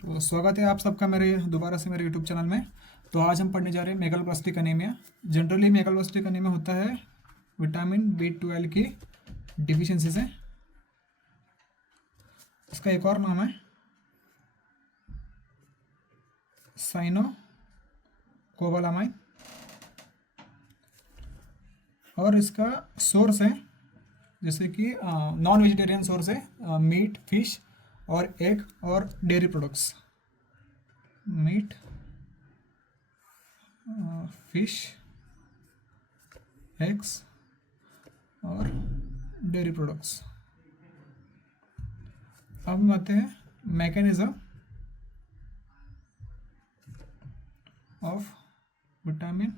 तो स्वागत है आप सबका मेरे दोबारा से मेरे यूट्यूब चैनल में। तो आज हम पढ़ने जा रहे हैं megaloblastic anaemia. Generally megaloblastic anaemia होता है विटामिन B12 की डिफिशिएंसी से। इसका एक और नाम है साइनोकोबालामाइन और इसका सोर्स है जैसे कि नॉन वेजिटेरियन सोर्स है मीट, फिश और एग और dairy products. Meat, fish, eggs और डेयरी प्रोडक्ट्स। अब हम आते हैं मैकेनिज्म ऑफ विटामिन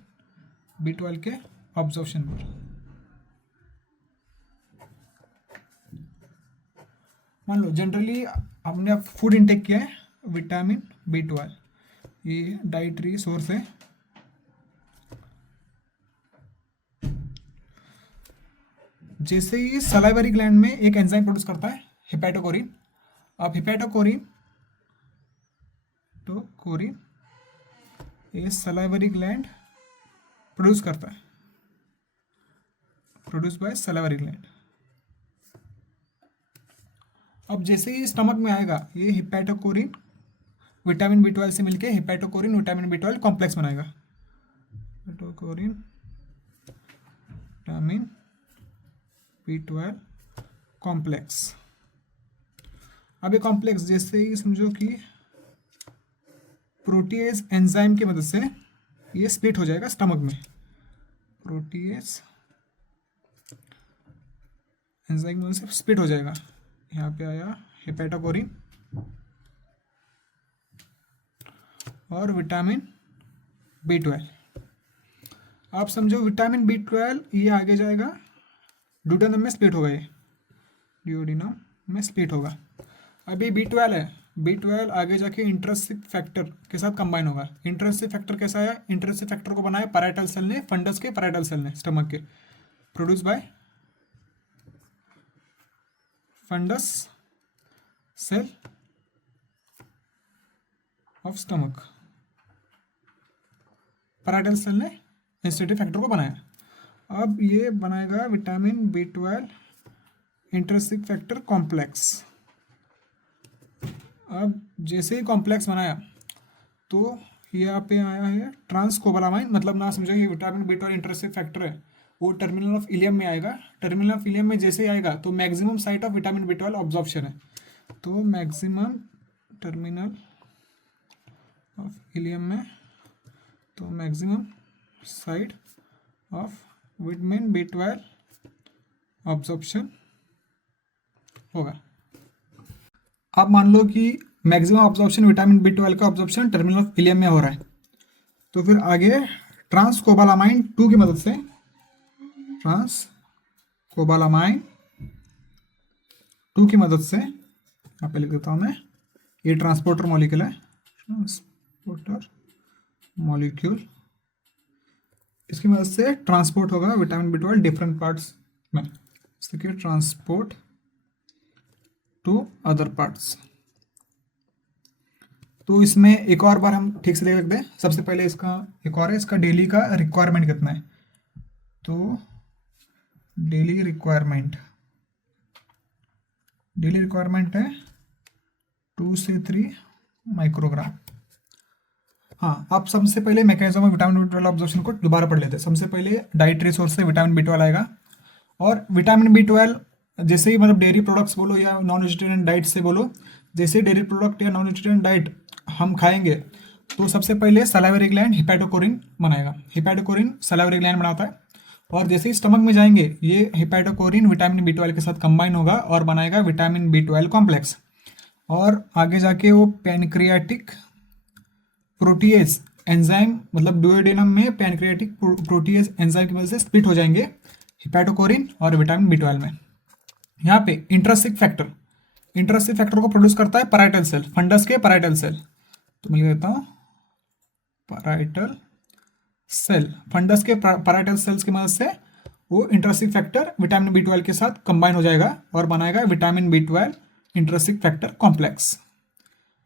B12 के ऑब्जॉर्प्शन पर। मान लो जनरली हमने फूड इनटेक किया है विटामिन B12, ये डाइटरी सोर्स है। जैसे ही सलाइवरी ग्लैंड में एक एंजाइम प्रोड्यूस करता है हिपैटोकोरिन। अब हिपैटोकोरिन ये सलाइवरी ग्लैंड प्रोड्यूस करता है, प्रोड्यूस बाय सलाइवरी ग्लैंड। अब जैसे ही स्टमक में आएगा ये हिपैटोकोरिन विटामिन B12 से मिलके हिपैटोकोरिन विटामिन B12 कॉम्प्लेक्स बनाएगा। हिपैटोकोरिन विटामिन B12 कॉम्प्लेक्स। अब ये कॉम्प्लेक्स जैसे ही समझो कि प्रोटीएज एंजाइम की मदद से ये स्प्लिट हो जाएगा स्टमक में। प्रोटीएज एंजाइम की मदद से स्प्लिट हो जाएगा। यहाँ पे आया हिपैटोकोरिन और विटामिन B12। आप समझो विटामिन B12 ये आगे जाएगा ड्यूडेनम में स्प्लिट होगा, ये ड्यूडेनम में स्प्लिट होगा। अभी B12 है, B12 आगे जाके इंट्रिंसिक फैक्टर के साथ कंबाइन होगा। इंट्रिंसिक फैक्टर कैसा है? इंट्रिंसिक फैक्टर को बनाया पैराइटल सेल ने, फंडस के पैराइटल सेल ने, स्टमक के, produce by fundus cell of stomach. Parietal cell ने इंस्टिट्यूटिव फैक्टर को बनाया। अब ये बनाएगा vitamin B12 intrinsic factor complex. अब जैसे ही कॉम्प्लेक्स बनाया तो यहाँ पे आया है ट्रांसकोबालामाइन। मतलब ना समझो ये विटामिन B12 इंट्रिंसिक फैक्टर है, वो टर्मिनल ऑफ इलियम में आएगा। टर्मिनल ऑफ इलियम में जैसे ही आएगा तो maximum site of vitamin B12 absorption है। तो मैक्सिमम टर्मिनल ऑफ इलियम में तो maximum site of vitamin B12 absorption होगा। अब मान लो कि मैक्सिमम ऑब्जॉर्प्शन विटामिन B12 का ऑब्जॉर्प्शन टर्मिनल ऑफ इलियम में हो रहा है, तो फिर आगे ट्रांसकोबालामाइन 2 की मदद से, ट्रांसकोबालामाइन 2 की मदद से, यहाँ पे लिख देता हूँ मैं, ये ट्रांसपोर्टर मॉलिक्यूल है, ट्रांसपोर्टर मॉलिक्यूल, इसकी मदद से ट्रांसपोर्ट होगा विटामिन B12 डिफरेंट पार्ट्स में, इसलिए ट्रांसपोर्ट टू अदर पार्ट्स। तो इसमें एक और बार हम ठीक से देख सकते हैं। सबसे पहले इसका एक और है, इसका डेली का रिक्वायरमेंट कितना है। तो डेली रिक्वायरमेंट है 2 से 3 माइक्रोग्राम। हाँ, आप सबसे पहले mechanism of vitamin B12 absorption को दोबारा पढ़ लेते हैं। सबसे पहले डाइटरी सोर्स से विटामिन B12 आएगा, और विटामिन B12 जैसे ही मतलब डेयरी प्रोडक्ट्स बोलो या नॉन वेजिटेरियन डाइट से बोलो, जैसे डेयरी प्रोडक्ट या नॉन वेजिटेरियन डाइट हम खाएंगे तो सबसे पहले सलाइवरी ग्लैंड हिपैटोकोरिन बनाएगा। हिपैटोकोरिन सलाइवरी ग्लैंड बनाता है, और जैसे ही स्टमक में जाएंगे ये हिपैटोकोरिन विटामिन B12 के साथ कंबाइन होगा और बनाएगा विटामिन B12 कॉम्प्लेक्स। और आगे जाके वो पैनक्रियाटिक प्रोटीएज एंजाइम, मतलब डुओडेनम में पैनक्रियाटिक प्रोटीएज एंजाइम की वजह से स्प्लिट हो जाएंगे हिपैटोकोरिन और विटामिन B12 में। यहाँ पे इंट्रिंसिक फैक्टर को प्रोड्यूस करता है पैराइटल सेल, फंडस के पैराइटल सेल। तो मैं लिख देता हूँ पैराइटल सेल। फंडस के पैराइटल सेल्स की मदद से वो इंट्रिंसिक फैक्टर विटामिन B12 के साथ कंबाइन हो जाएगा और बनाएगा vitamin B12 intrinsic factor complex.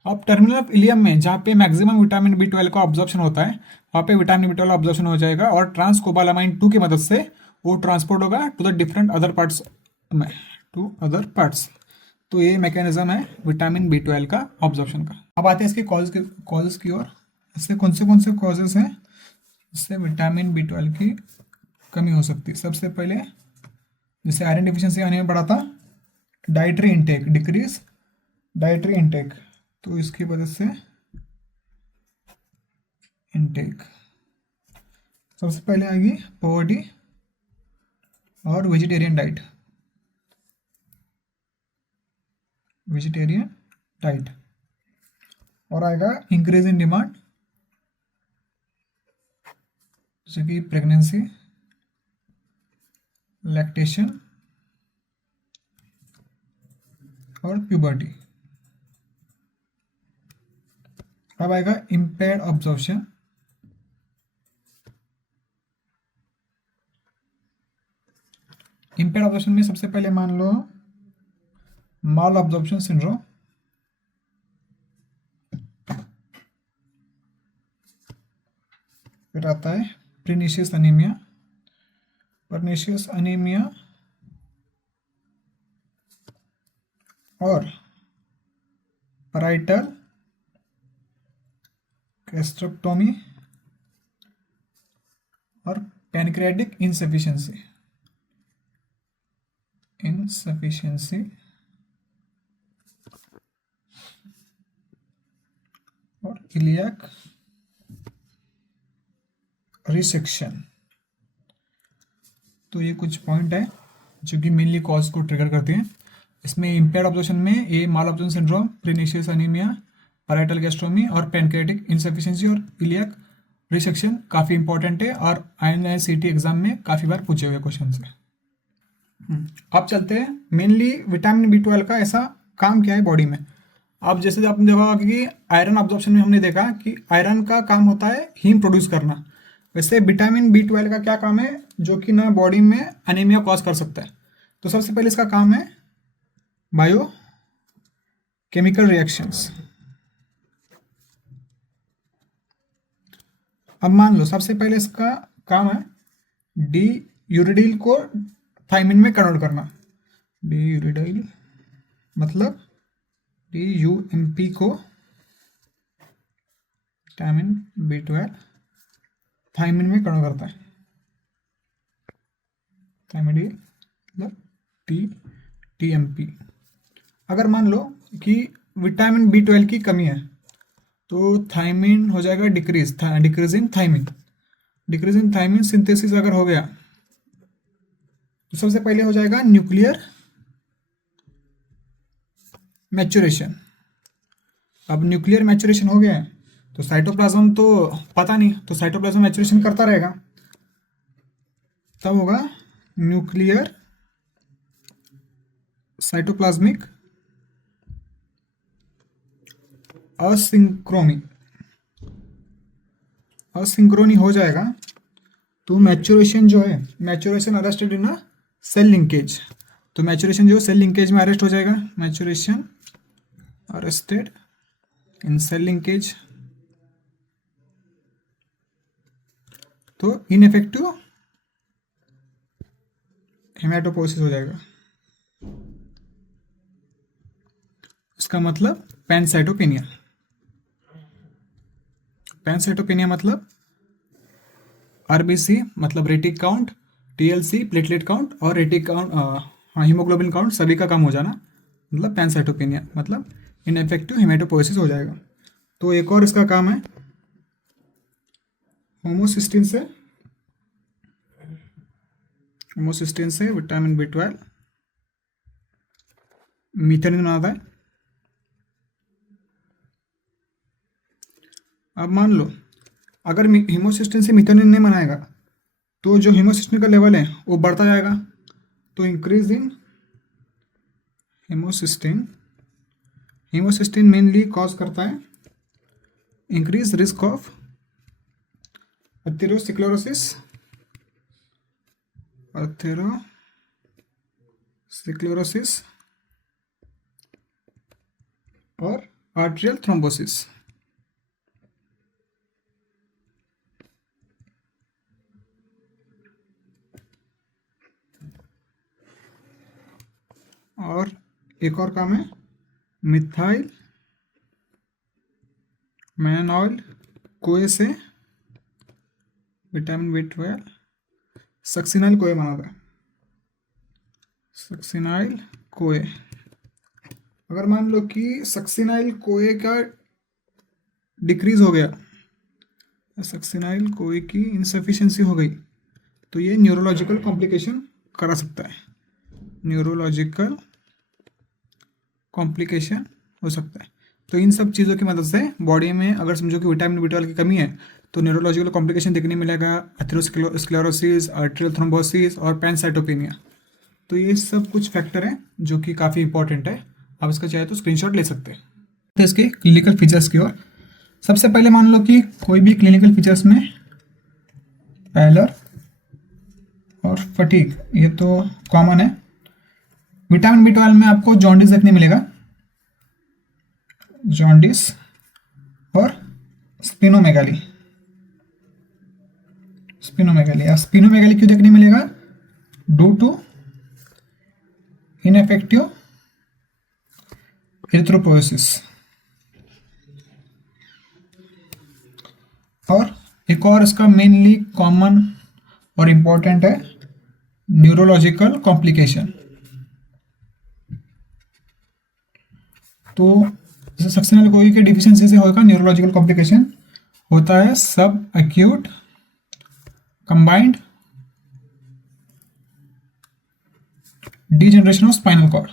अब टर्मिनल ऑफ इलियम में जहाँ पे मैक्सिमम विटामिन बी 12 का ऑब्जॉर्प्शन होता है वहाँ पे विटामिन बी 12 ऑब्जॉर्प्शन हो जाएगा और ट्रांसकोबालामाइन 2 की मदद से वो ट्रांसपोर्ट होगा to the different other parts में, टू अदर पार्ट्स। तो ये मैकेनिज्म है विटामिन बी 12 का ऑब्जॉर्प्शन का। अब आते हैं इसके कॉजेज की ओर। इससे कौन से कॉजेज हैं इससे विटामिन बी 12 की कमी हो सकती है। सबसे पहले जैसे आयरन डिफिशियंसी आने में पड़ा था, dietary intake decrease, dietary intake, तो इसकी वजह से इंटेक सबसे पहले आएगी पॉवर्टी और वेजिटेरियन डाइट, वेजिटेरियन डाइट। और आएगा इंक्रीज इन डिमांड जैसे कि प्रेगनेंसी, लैक्टेशन और प्यूबर्टी। अब आएगा इम्पेयर्ड ऑब्जॉर्प्शन। इम्पेयर्ड ऑब्जॉर्प्शन में सबसे पहले मान लो माल ऑब्जॉर्प्शन सिंड्रोम, फिर आता है पर्नीशियस अनीमिया, पर्नीशियस अनीमिया और पैराइटल गैस्ट्रेक्टोमी और पैनक्रियाटिक इनसफिशिएंसी और इलियाक रिसेक्शन। तो ये कुछ पॉइंट है जो कि मेनली कॉज को ट्रिगर करते हैं। इसमें इम्पेयर्ड ऑब्जॉर्प्शन में ये माल ऑब्जॉर्प्शन सिंड्रोम, प्रीनिशियस अनीमिया, पैराइटल गैस्ट्रोमी और पैनक्रियाटिक इनसफिशिएंसी और इलियाक रिसेक्शन काफ़ी इंपॉर्टेंट है और INICET एग्जाम में काफ़ी बार पूछे हुए क्वेश्चन है। अब चलते हैं मेनली विटामिन बी 12 का ऐसा काम क्या है बॉडी में। अब जैसे आपने देखा होगा कि आयरन ऑब्जॉर्प्शन में हमने देखा कि आयरन का काम होता है हीम प्रोड्यूस करना, वैसे विटामिन बी 12 का क्या काम है जो कि ना बॉडी में अनीमिया कॉज कर सकता है। तो सबसे पहले इसका काम है बायो केमिकल रिएक्शंस। अब मान लो सबसे पहले इसका काम है डी यूरिडिल को थायमिन में कन्वर्ट करना। डी यूरिडिल मतलब DUMP को विटामिन बी 12 थायमिन में कन्वर्ट करता है। थायमिन मतलब TMP। अगर मान लो कि विटामिन बी 12 की कमी है तो थायमिन हो जाएगा डिक्रीज इन थायमिन सिंथेसिस अगर हो गया तो सबसे पहले हो जाएगा न्यूक्लियर मैच्योरेशन। अब न्यूक्लियर मैच्योरेशन हो गया है तो साइटोप्लाज्म तो पता नहीं, तो साइटोप्लाज्म मैच्योरेशन करता रहेगा, तब होगा न्यूक्लियर साइटोप्लाज्मिक असिंक्रोनी हो जाएगा। तो मैच्योरेशन जो है, maturation arrested in a cell linkage, तो मैच्योरेशन जो सेल लिंकेज में अरेस्ट हो जाएगा, maturation arrested in cell linkage. तो इनइफेक्टिव हेमाटोपोइसिस हो जाएगा। इसका मतलब पैनसाइटोपेनिया। पैनसाइटोपेनिया मतलब RBC मतलब retic count, TLC platelet count और रेटिक काउंट हीमोग्लोबिन काउंट सभी का कम हो जाना, मतलब पैनसाइटोपेनिया मतलब इनएफेक्टिव हेमाटोपोइसिस हो जाएगा। तो एक और इसका काम है होमोसिस्टिन से विटामिन बी 12 मीथेनिन बनाता है। अब मान लो अगर हीमोसिस्टिन से मीथेनिन नहीं बनाएगा तो जो हीमोसिस्टिन का लेवल है वो बढ़ता जाएगा। तो इंक्रीज इन हीमोसिस्टिन मेनली कॉज करता है इंक्रीज रिस्क ऑफ एथेरोस्क्लेरोसिस और आर्टेरियल थ्रोम्बोसिस। और एक और काम है, मिथाइल मैनॉल कोए से विटामिन B12 सक्सिनाइल कोए बना था। सक्सिनाइल कोए, अगर मान लो कि सक्सिनाइल कोए का डिक्रीज हो गया, सक्सिनाइल कोए की इनसफिशिएंसी हो गई, तो ये न्यूरोलॉजिकल कॉम्प्लिकेशन करा सकता है, न्यूरोलॉजिकल कॉम्प्लिकेशन हो सकता है। तो इन सब चीज़ों की मदद से बॉडी में अगर समझो कि विटामिन B12 की कमी है तो न्यूरोलॉजिकल कॉम्प्लिकेशन देखने मिलेगा, एथेरोस्क्लेरोसिस, आर्टेरियल थ्रोम्बोसिस और पैनसाइटोपेनिया। तो ये सब कुछ फैक्टर हैं जो कि काफ़ी इंपॉर्टेंट है। आप इसका चाहे तो स्क्रीनशॉट ले सकते हैं। तो इसके क्लिनिकल फीचर्स की ओर, सबसे पहले मान लो कि कोई भी क्लिनिकल फीचर्स में पैलर और फटीग, ये तो कॉमन है। विटामिन B12 में आपको जॉन्डिस देखने मिलेगा, जॉन्डिस और स्पिनोमेगाली। स्पिनोमेगाली क्यों देखने मिलेगा? Due to ineffective erythropoiesis. और एक और इसका मेनली कॉमन और इम्पोर्टेंट है न्यूरोलॉजिकल कॉम्प्लिकेशन। तो जैसे सक्सेनाइल कोई के डिफिशियंसी से होगा न्यूरोलॉजिकल कॉम्प्लिकेशन होता है sub acute combined degeneration of spinal cord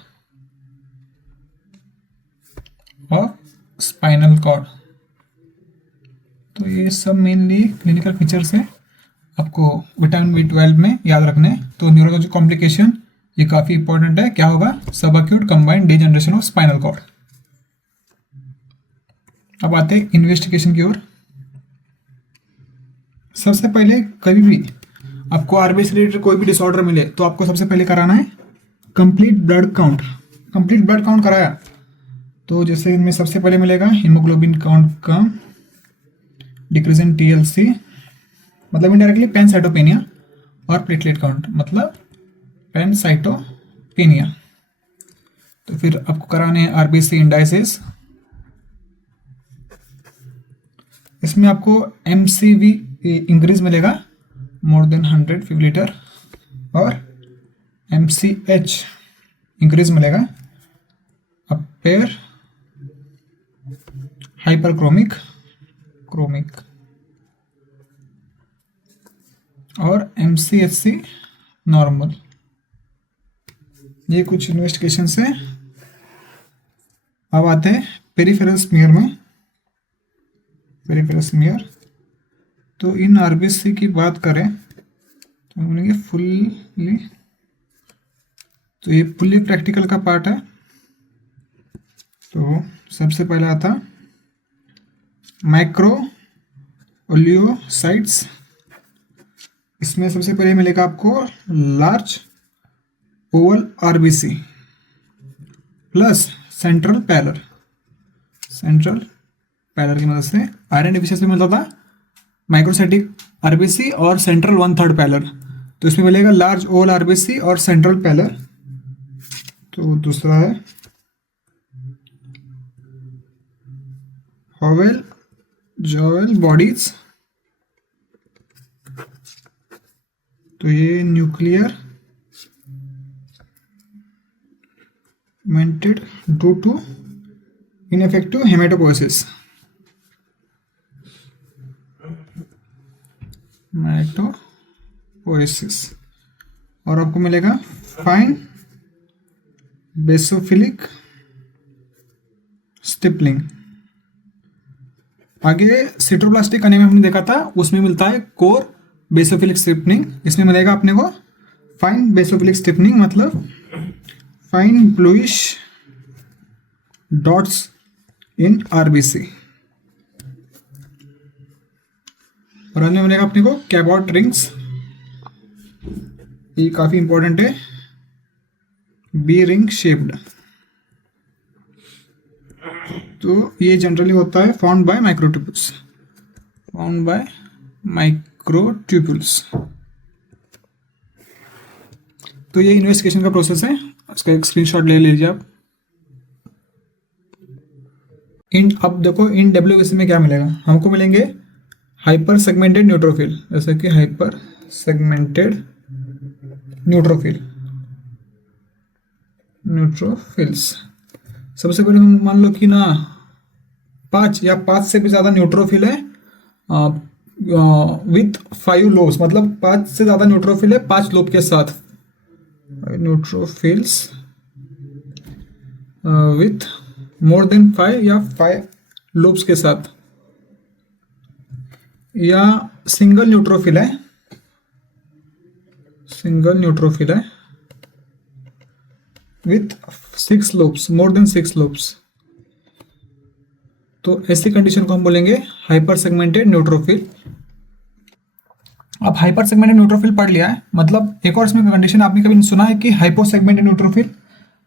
तो ये सब मेनली क्लिनिकल फीचर्स है, आपको विटामिन B12 में याद रखने हैं। तो न्यूरोलॉजिकल कॉम्प्लिकेशन ये काफ़ी इंपॉर्टेंट है, क्या होगा? Sub acute combined degeneration of spinal cord. अब आते हैं इन्वेस्टिगेशन की ओर। सबसे पहले कभी भी आपको आरबीसी रिलेटेड कोई भी डिसऑर्डर मिले तो आपको सबसे पहले कराना है complete blood count. Complete blood count कराया तो जैसे इनमें सबसे पहले मिलेगा haemoglobin count come, decrease in TLC मतलब इनडायरेक्टली पैनसाइटोपेनिया, और प्लेटलेट काउंट मतलब पैनसाइटोपेनिया। तो फिर आपको कराने हैं आरबीसी इंडाइसिस। इसमें आपको MCV इंक्रीज मिलेगा मोर देन 100 फिब्रिलीटर, और MCH इंक्रीज मिलेगा अपेयर हाइपरक्रोमिक और MCHC नॉर्मल। ये कुछ इन्वेस्टिगेशन है। अब आते हैं पेरिफेरल स्मीयर में। पेरिफेरल स्मीयर, तो इन आरबीसी की बात करें तो बोलेंगे फुल्ली, तो ये फुल्ली प्रैक्टिकल का पार्ट है। तो सबसे पहला आता माइक्रो ओलियोसाइट्स। इसमें सबसे पहले मिलेगा आपको large Oval RBC plus central pallor की मदद से आयरन डिफिशियंसी मिलता था माइक्रोसाइटिक आरबीसी और सेंट्रल 1/3 पैलर। तो इसमें मिलेगा लार्ज ओवल आरबीसी और सेंट्रल पैलर। तो दूसरा है हॉवेल जॉवेल बॉडीज। तो ये न्यूक्लियर मेंटेड ड्यू टू इनएफेक्टिव हेमेटोपोएसिस। और आपको मिलेगा फाइन बेसोफिलिक स्टिपलिंग। आगे सिट्रोप्लास्टिक एनीमिया हमने देखा था, उसमें मिलता है कोर बेसोफिलिक स्टिफनिंग। इसमें मिलेगा अपने को फाइन बेसोफिलिक स्टिफनिंग मतलब fine bluish dots in RBC. और अन्य मिलेगा अपने को कैबॉट रिंग्स, ये काफी इंपॉर्टेंट है, बी रिंग शेप्ड। तो ये जनरली होता है found by microtubules, found by microtubules. तो ये इन्वेस्टिगेशन का प्रोसेस है, इसका एक स्क्रीनशॉट ले लीजिए आप। अब देखो इन डब्ल्यूबीसी में क्या मिलेगा, हमको मिलेंगे हाइपर सेगमेंटेड न्यूट्रोफिल, जैसे कि हाइपर सेगमेंटेड न्यूट्रोफिल्स। सबसे पहले मान लो कि ना 5 या 5 से भी ज़्यादा न्यूट्रोफिल है विथ 5 लोब्स, मतलब 5 से ज़्यादा न्यूट्रोफिल है 5 लोब के साथ, न्यूट्रोफिल्स विथ मोर देन 5 या 5 लोब्स के साथ, या सिंगल न्यूट्रोफिल है with 6 lobes, more than 6 lobes. तो ऐसी कंडीशन को हम बोलेंगे हाइपर सेगमेंटेड न्यूट्रोफिल। अब हाइपर सेगमेंटेड न्यूट्रोफिल पढ़ लिया है, मतलब एक और इसमें कंडीशन आपने कभी सुना है कि hypo segmented neutrophil.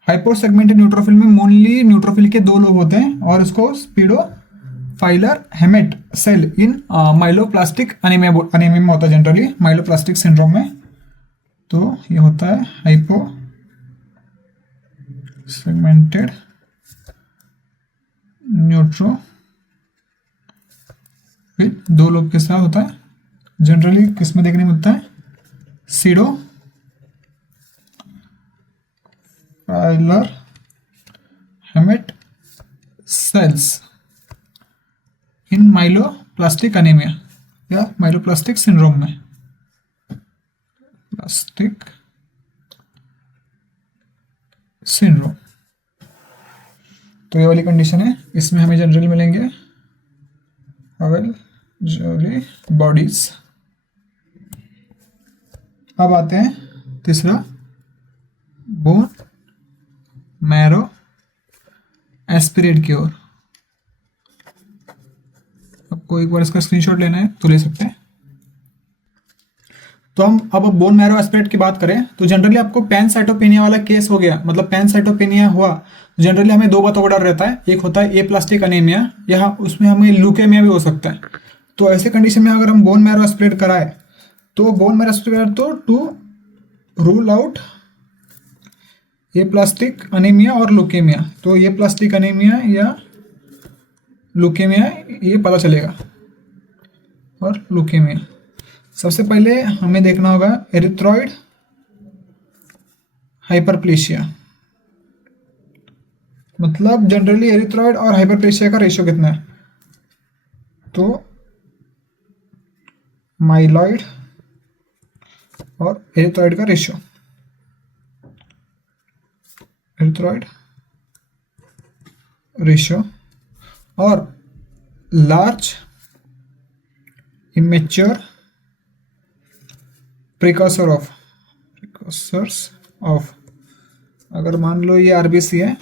Hypo segmented neutrophil में मोनली न्यूट्रोफिल के 2 लोब होते हैं और इसको स्पीडोफाइलर हेमेट सेल इन माइलोप्लास्टिक एनीमिया में होता है, जनरली माइलोप्लास्टिक सिंड्रोम में। तो ये होता है हाइपो सेगमेंटेड न्यूट्रोफिल 2 लोब के साथ होता है, जनरली किसमें देखने में मिलता है, स्यूडोफाइलर हेमेट सेल्स इन माइलोप्लास्टिक एनीमिया या माइलोप्लास्टिक सिंड्रोम में, प्लास्टिक सिंड्रोम। तो ये वाली कंडीशन है, इसमें हमें जनरली मिलेंगे जनरली बॉडीज। अब आते हैं तीसरा, बोन मैरो एस्पिरेट की ओर। आपको एक बार इसका स्क्रीनशॉट लेना है तो ले सकते हैं। तो हम अब बोन मैरो एस्पिरेट की बात करें तो जनरली आपको पैनसाइटोपेनिया वाला केस हो गया, मतलब पैनसाइटोपेनिया हुआ, जनरली हमें 2 बातों का डर रहता है, एक होता है एप्लास्टिक अनीमिया या उसमें हमें ल्यूकेमिया भी हो सकता है। तो ऐसे कंडीशन में अगर हम बोन मैरो एस्पिरेट कराए तो बोन मैरो एस्पिरेट तो to rule out aplastic anaemia और ल्यूकेमिया, तो एप्लास्टिक अनीमिया या ल्यूकेमिया ये पता चलेगा, और ल्यूकेमिया। सबसे पहले हमें देखना होगा एरिथ्रॉइड हाइपरप्लेशिया, मतलब जनरली एरिथ्रॉइड और हाइपरप्लेशिया का रेशियो कितना है, तो माइलॉइड और एरिथ्रॉइड का रेशियो, एरिथ्रॉइड रेशियो, और लार्ज इमेच्योर प्रिकॉर्सर्स ऑफ, अगर मान लो ये आरबीसी है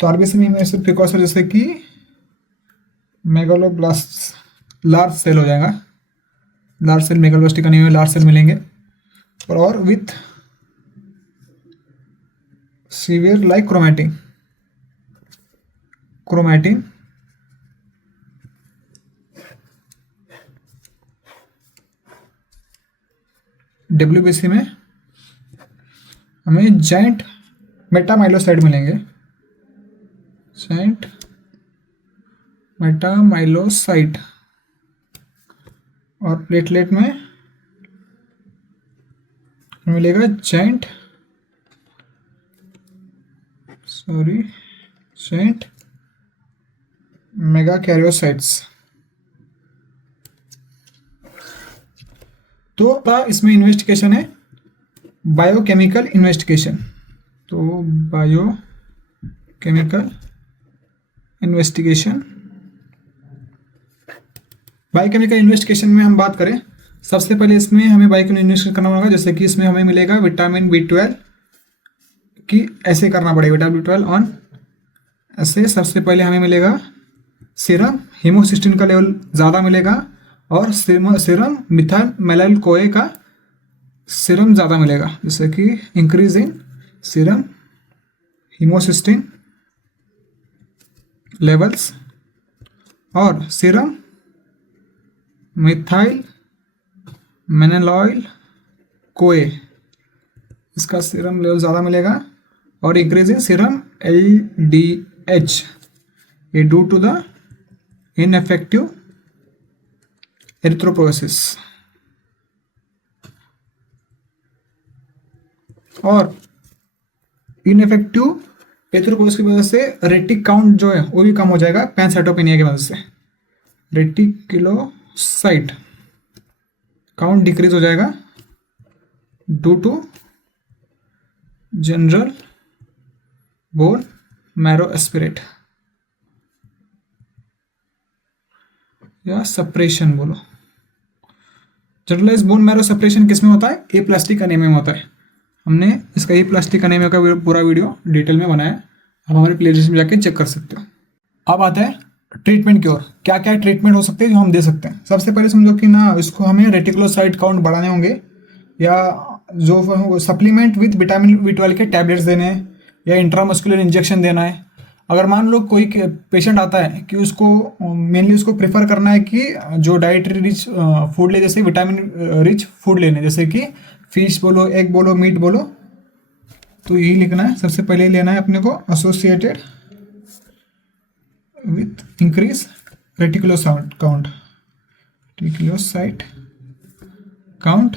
तो आरबीसी में से प्रिकॉर्सर जैसे कि मेगालोब्लास्ट लार्ज सेल हो जाएगा, लार्ज सेल मेगालोब्लास्टिक एनीमिया में लार्ज सेल मिलेंगे, और with severe like chromatin WBC में हमें जाइंट मेटामाइलोसाइट मिलेंगे, जाइंट मेटामाइलोसाइट, और प्लेटलेट में मिलेगा जाइंट मेगाकैरियोसाइट्स। तो इसमें इन्वेस्टिगेशन है बायोकेमिकल इन्वेस्टिगेशन, तो बायोकेमिकल इन्वेस्टिगेशन में हम बात करें, सबसे पहले इसमें हमें बायोकेमिकल इन्वेस्टिगेशन करना होगा, जैसे कि इसमें हमें मिलेगा विटामिन B12 की, ऐसे करना पड़ेगा विटामिन B12 ऑन, ऐसे सबसे पहले हमें मिलेगा सीरम हीमोसिस्टिन का लेवल ज़्यादा मिलेगा, और सीरम मिथाइल मेलाइल कोए का सीरम ज़्यादा मिलेगा, जैसे कि इंक्रीज इन सीरम हीमोसिस्टिन लेवल्स और सीरम मिथाइल मेनालॉयल कोए, इसका सीरम लेवल ज़्यादा मिलेगा और इंक्रीज इन सीरम LDH, ये ड्यू टू द इनएफेक्टिव एरिथ्रोपोएसिस। और इनएफेक्टिव एरिथ्रोपोएसिस की वजह से रेटिक काउंट जो है वो भी कम हो जाएगा पैनसाइटोपेनिया की वजह से। रेटिकुलोसाइट काउंट डिक्रीज हो जाएगा due to general bone marrow aspirate या सप्रेशन बोलो। जनरलाइज बोन मैरो सप्रेशन किस में होता है? ए प्लास्टिक अनीमिया में होता है। हमने इसका ए प्लास्टिक अनीमिया का पूरा वीडियो डिटेल में बनाया, आप हमारे प्लेलिस्ट में जाके चेक कर सकते हो। अब आते हैं ट्रीटमेंट की ओर। क्या क्या ट्रीटमेंट हो सकते हैं जो हम दे सकते हैं? सबसे पहले समझो कि ना इसको हमें रेटिकुलोसाइट काउंट बढ़ाने होंगे, या जो सप्लीमेंट विथ विटामिन B12 के टैबलेट्स देने हैं, या इंट्रामस्कुलर इंजेक्शन देना है। अगर मान लो कोई पेशेंट आता है कि उसको मेनली उसको प्रेफर करना है कि जो डाइटरी रिच फूड ले, जैसे विटामिन रिच फूड लेने, जैसे कि फिश बोलो, एग बोलो, मीट बोलो, तो यही लिखना है। सबसे पहले लेना है अपने को associated with increase reticulocyte count, reticulocyte count,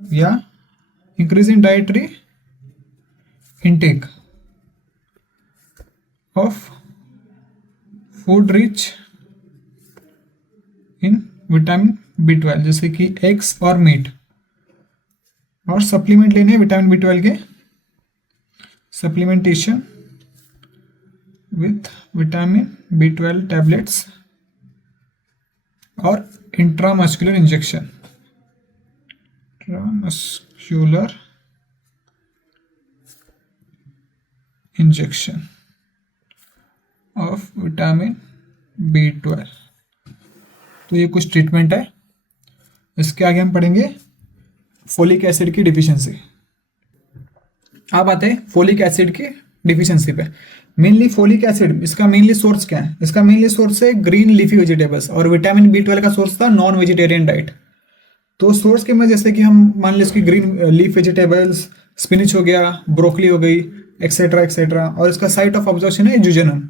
या increase in dietary intake of food rich in vitamin B12 जैसे कि एग्स और मीट। और सप्लीमेंट लेने हैं विटामिन B12 के, supplementation with vitamin B12 tablets और intramuscular injection, intramuscular injection of vitamin B12। तो ये कुछ ट्रीटमेंट है। इसके आगे हम पढ़ेंगे फोलिक एसिड की डिफिशिएंसी। अब आते हैं फोलिक एसिड की डिफिशिएंसी पे। मेनली फोलिक एसिड, इसका मेनली सोर्स क्या है? इसका मेनली सोर्स है ग्रीन लीफी वेजिटेबल्स, और विटामिन B12 का सोर्स था नॉन वेजिटेरियन डाइट। तो सोर्स के में जैसे कि हम मान लीजिए इसकी ग्रीन लीफ वेजिटेबल्स, स्पिनिच हो गया, ब्रोकली हो गई, एक्सेट्रा एक्सेट्रा। और इसका साइट ऑफ ऑब्जर्वेशन है जुजेनम,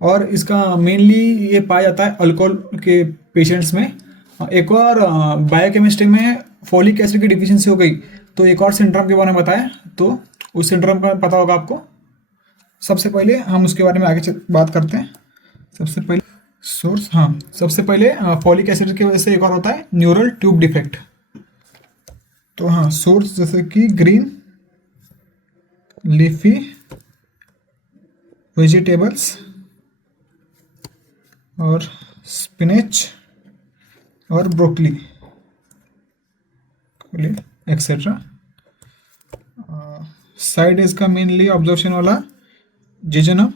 और इसका मेनली ये पाया जाता है अल्कोहल के पेशेंट्स में। एक और बायोकेमिस्ट्री में फोलिक एसिड की डिफिशिएंसी हो गई तो एक और सिंड्रोम के बारे में बताया, तो उस सिंड्रोम का पता होगा आपको। सबसे पहले हम उसके बारे में आगे बात करते हैं। सबसे पहले सोर्स, हाँ, सबसे पहले फोलिक एसिड की वजह से एक और होता है न्यूरल ट्यूब डिफेक्ट। तो हाँ, सोर्स जैसे कि ग्रीन लीफी वेजिटेबल्स और स्पिनच और ब्रोकली एक्सेट्रा। साइड इसका मेनली ऑब्जर्वेशन वाला जिजेनम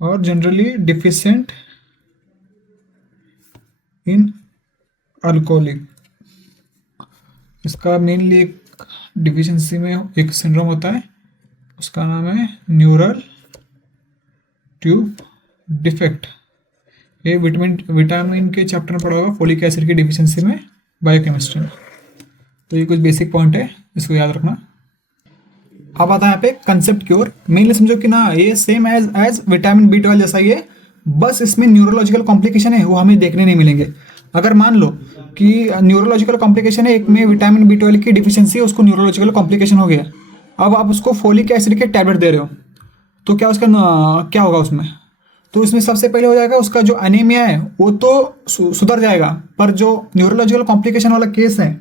और जनरली डिफिशिएंट इन अल्कोहलिक। इसका मेनली एक डिफिशिएंसी में एक सिंड्रोम होता है, उसका नाम है न्यूरल ट्यूब डिफेक्ट। ये विटामिन के चैप्टर में पढ़ा होगा फोलिक एसिड की डिफिशिएंसी में बायोकेमिस्ट्री में। तो ये कुछ बेसिक पॉइंट है, इसको याद रखना। अब आता है यहाँ पे कंसेप्ट की ओर। मेनली समझो कि ना ये सेम एज विटामिन B12 जैसा ही है, बस इसमें न्यूरोलॉजिकल कॉम्प्लिकेशन है वो हमें देखने नहीं मिलेंगे। अगर मान लो कि न्यूरोलॉजिकल कॉम्प्लिकेशन है, एक में विटामिन B12 की डिफिशिएंसी है, उसको न्यूरोलॉजिकल कॉम्प्लिकेशन हो गया, अब आप उसको फोलिक एसिड के टैबलेट दे रहे हो, तो क्या उसका क्या होगा उसमें? तो इसमें सबसे पहले हो जाएगा उसका जो अनीमिया है वो तो सुधर जाएगा, पर जो न्यूरोलॉजिकल कॉम्प्लिकेशन वाला केस है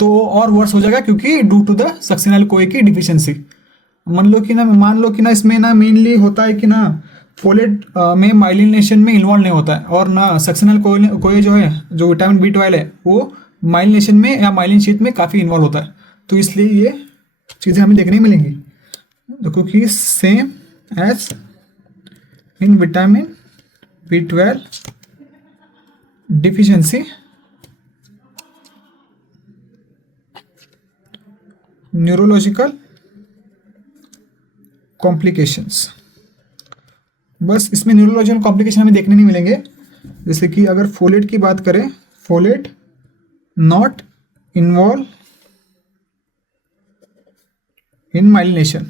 तो और वर्स हो जाएगा, क्योंकि ड्यू टू द सक्सिनल कोए की डिफिशिएंसी। मान लो कि ना इसमें ना मेनली होता है कि ना फोलेट में माइलिनेशन में इन्वॉल्व नहीं होता है, और ना सक्सिनल कोए जो है, जो विटामिन B12 है, वो माइलिनेशन में या माइलिन शीथ में काफ़ी इन्वॉल्व होता है। तो इसलिए ये चीज़ें हमें देखने मिलेंगी। देखो कि same as in vitamin B12 deficiency, neurological complications. बस इसमें न्यूरोलॉजिकल कॉम्प्लिकेशन हमें देखने नहीं मिलेंगे। जैसे कि अगर फोलेट की बात करें, folate not involve in myelination,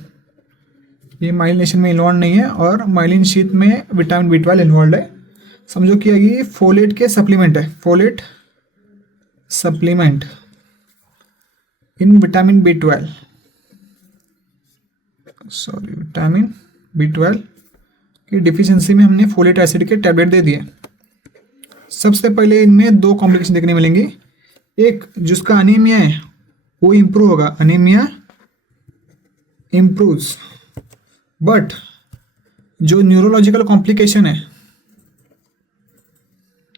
ये माइलिनेशन में इन्वॉल्व नहीं है, और माइलिन शीथ में विटामिन B12 इन्वॉल्व है। समझो कि ये फोलेट के सप्लीमेंट है, फोलेट सप्लीमेंट इन vitamin B12, sorry vitamin B12 की डिफिशियंसी में हमने फोलेट एसिड के टैबलेट दे दिए। सबसे पहले इनमें दो कॉम्प्लिकेशन देखने मिलेंगी। एक, जिसका अनीमिया है वो इम्प्रूव होगा, अनीमिया इम्प्रूव्स, बट जो न्यूरोलॉजिकल कॉम्प्लिकेशन है,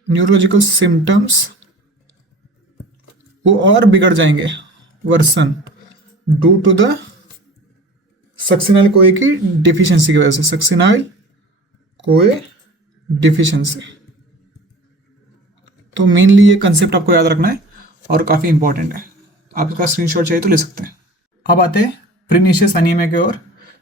न्यूरोलॉजिकल सिम्टम्स वो और बिगड़ जाएंगे, worsen, due to the succinyl CoA की डिफिशियंसी की वजह से, सक्सिनाइल कोए डिफिशियंसी। तो मेनली ये कंसेप्ट आपको याद रखना है और काफ़ी इंपॉर्टेंट है। आप इसका स्क्रीनशॉट चाहिए तो ले सकते हैं। अब आते हैं प्रीनिशियस अनीमिया की ओर।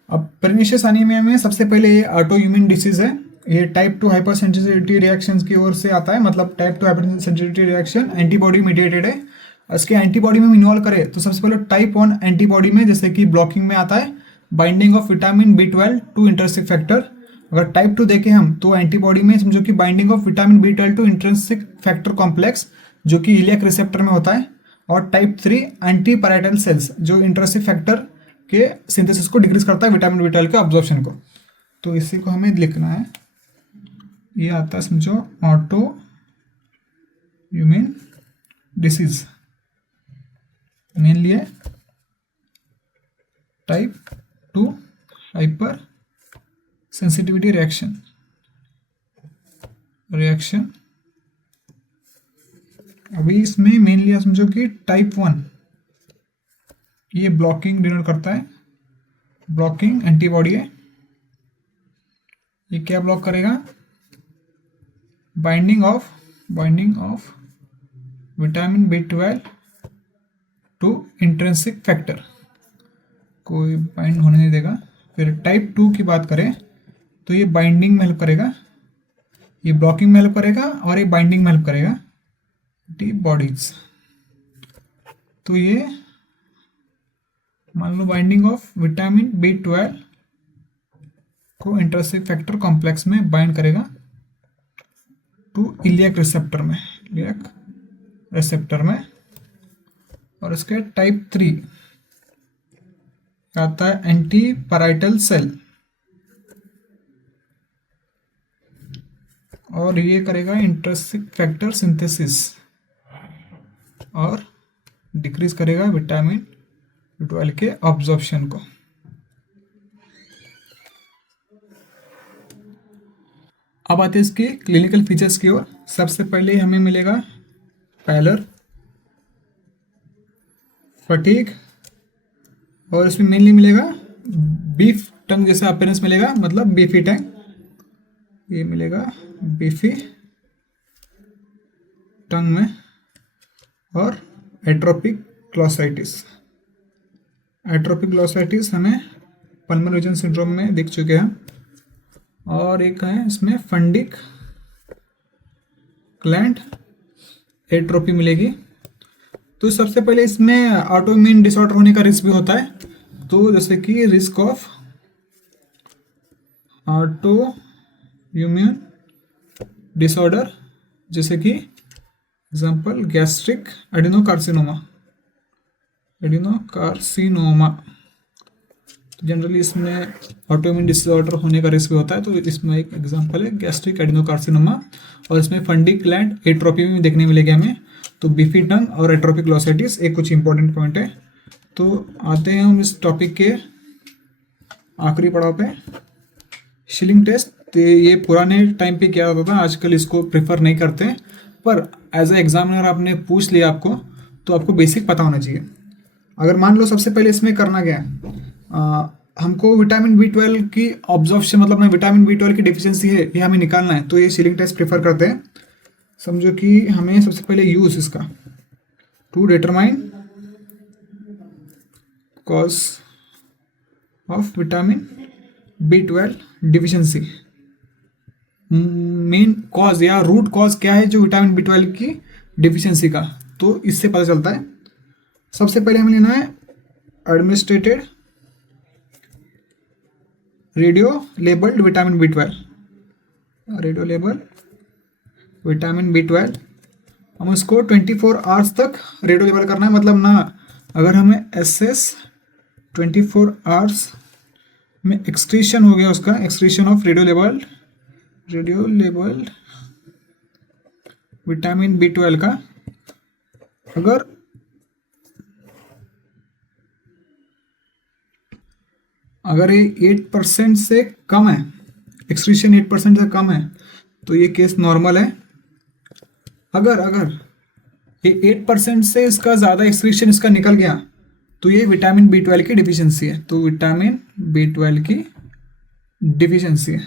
अब प्रीनिशियस अनीमिया में सबसे पहले ये ऑटो इम्यून डिसीज है। ये टाइप 2 हाइपर सेंसिटिविटी रिएक्शंस की ओर से आता है, मतलब type 2 hyper sensitivity reaction antibody mediated है। इसके एंटीबॉडी में इन्वॉल्व करे तो सबसे पहले टाइप 1 एंटीबॉडी में, जैसे कि ब्लॉकिंग में आता है binding of vitamin B12 to intrinsic factor. अगर टाइप 2 देखें हम तो एंटीबॉडी में समझो कि binding of vitamin B12 to intrinsic factor complex जो कि इलियक रिसेप्टर में होता है, और टाइप 3 एंटी पैराइटल सेल्स जो इंट्रिंसिक फैक्टर के सिंथेसिस को डिक्रीज करता है, विटामिन B12 के अब्जॉर्प्शन को। तो इसी को हमें लिखना है, ये आता है समझो ऑटो इम्यून डिसीज, मेनली है टाइप 2 हाइपर सेंसिटिविटी रिएक्शन। अभी इसमें मेनली आप समझो कि टाइप 1 ये ब्लॉकिंग डिनोट करता है, ब्लॉकिंग एंटीबॉडी है। ये क्या ब्लॉक करेगा, binding of vitamin B12 to intrinsic factor, कोई बाइंड होने नहीं देगा। फिर टाइप 2 की बात करें तो ये बाइंडिंग में हेल्प करेगा, ये ब्लॉकिंग में हेल्प करेगा और ये बाइंडिंग में हेल्प करेगा एंटीबॉडीज। तो ये मान लो बाइंडिंग ऑफ विटामिन B12 को इंट्रिंसिक फैक्टर कॉम्प्लेक्स में बाइंड करेगा टू इलियक रिसेप्टर में। और इसके टाइप 3 आता है एंटी पैराइटल सेल, और ये करेगा इंट्रिंसिक फैक्टर सिंथेसिस और डिक्रीज करेगा विटामिन B12 के अब्जॉर्प्शन को। अब आते हैं इसके क्लिनिकल फीचर्स की ओर। सबसे पहले हमें मिलेगा पैलर, फटीग, और इसमें मेनली मिलेगा बीफ टंग जैसा अपीयरेंस मिलेगा, मतलब बीफी टंग, ये मिलेगा बीफी टंग में। और एट्रोपिक ग्लॉसाइटिस हमें पल्मोनरी सिंड्रोम में दिख चुके हैं। और एक है इसमें फंडिक ग्लैंड एट्रोपी मिलेगी। तो सबसे पहले इसमें ऑटोइम्यून डिसऑर्डर होने का रिस्क भी होता है, तो जैसे कि रिस्क ऑफ ऑटोइम्यून डिसऑर्डर, जैसे कि एग्जांपल गैस्ट्रिक एडिनोकार्सिनोमा। जनरली इसमें ऑटोइम्यून डिसऑर्डर होने का रिस्क भी होता है, तो इसमें एक एग्जांपल है गैस्ट्रिक एडिनोकार्सिनोमा। और इसमें फंडिक ग्लैंड एट्रोपी भी देखने मिलेगी हमें। तो बीफी टंग और एट्रोपिक ग्लॉसाइटिस एक कुछ इंपॉर्टेंट पॉइंट है। तो आते हैं हम इस टॉपिक के आखिरी पड़ाव पे, शिलिंग टेस्ट। तो ये पुराने टाइम पे किया जाता था, आजकल इसको प्रेफर नहीं करते हैं, पर एज ए एग्जामिनर आपने पूछ लिया आपको, तो आपको बेसिक पता होना चाहिए। अगर मान लो सबसे पहले इसमें करना क्या है, हमको विटामिन B12 की ऑब्जॉर्प्शन, मतलब में विटामिन B12 की डिफिशियंसी है, ये हमें निकालना है। तो ये शिलिंग टेस्ट प्रेफर करते हैं। समझो कि हमें सबसे पहले यूज इसका to determine cause of vitamin B12 deficiency. Main cause या रूट कॉज क्या है जो विटामिन B12 की डिफिशियंसी का, तो इससे पता चलता है। सबसे पहले हमें लेना है administrated radio labelled vitamin B12, radio label vitamin B12। हम उसको 24 आवर्स तक रेडियो लेबल करना है, मतलब ना अगर हमें SS 24 आवर्स में एक्सक्रीशन हो गया, उसका excretion of radio labelled vitamin B12 का, अगर ये 8% से कम है, एक्सक्रीशन 8% से कम है, तो ये केस नॉर्मल है। अगर ये 8% से इसका ज़्यादा एक्सक्रीशन इसका निकल गया, तो ये विटामिन B12 की डिफिशियंसी है। तो विटामिन B12 की डिफिशियंसी है।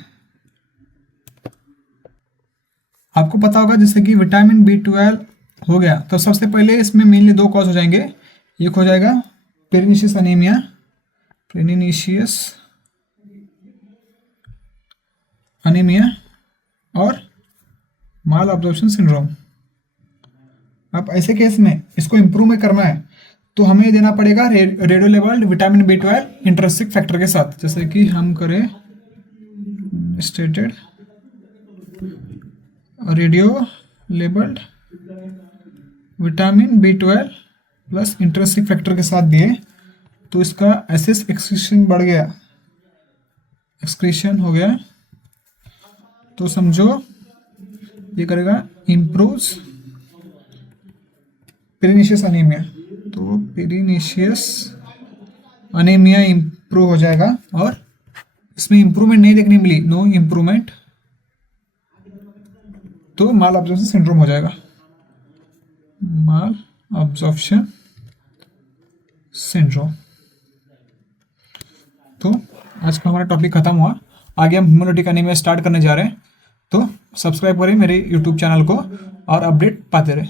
आपको पता होगा जैसे कि विटामिन B12 हो गया, तो सबसे पहले इसमें मेनली दो कॉज हो जाएंगे। एक हो जाएगा पेरिनिशियस अनीमिया और माल अब्जॉर्प्शन सिंड्रोम। अब ऐसे केस में इसको इम्प्रूव में करना है तो हमें देना पड़ेगा radio labelled vitamin B12 intrinsic factor के साथ। जैसे कि हम करें stated radio labelled vitamin B12 plus intrinsic factor के साथ दिए, तो इसका एसिस एक्सक्रीशन बढ़ गया, एक्सक्रीशन हो गया, तो समझो ये करेगा इम्प्रूव्स पेरिनिशियस अनीमिया। तो पेरिनिशियस अनीमिया इम्प्रूव हो जाएगा। और इसमें इम्प्रूवमेंट नहीं देखने मिली, नो इम्प्रूवमेंट, तो माल अब्जॉर्प्शन सिंड्रोम हो जाएगा, माल अब्जॉर्प्शन सिंड्रोम। तो आज का हमारा टॉपिक खत्म हुआ। आगे हम हिमोलिटिक एनीमिया स्टार्ट करने जा रहे हैं, तो सब्सक्राइब करें मेरे यूट्यूब चैनल को और अपडेट पाते रहे।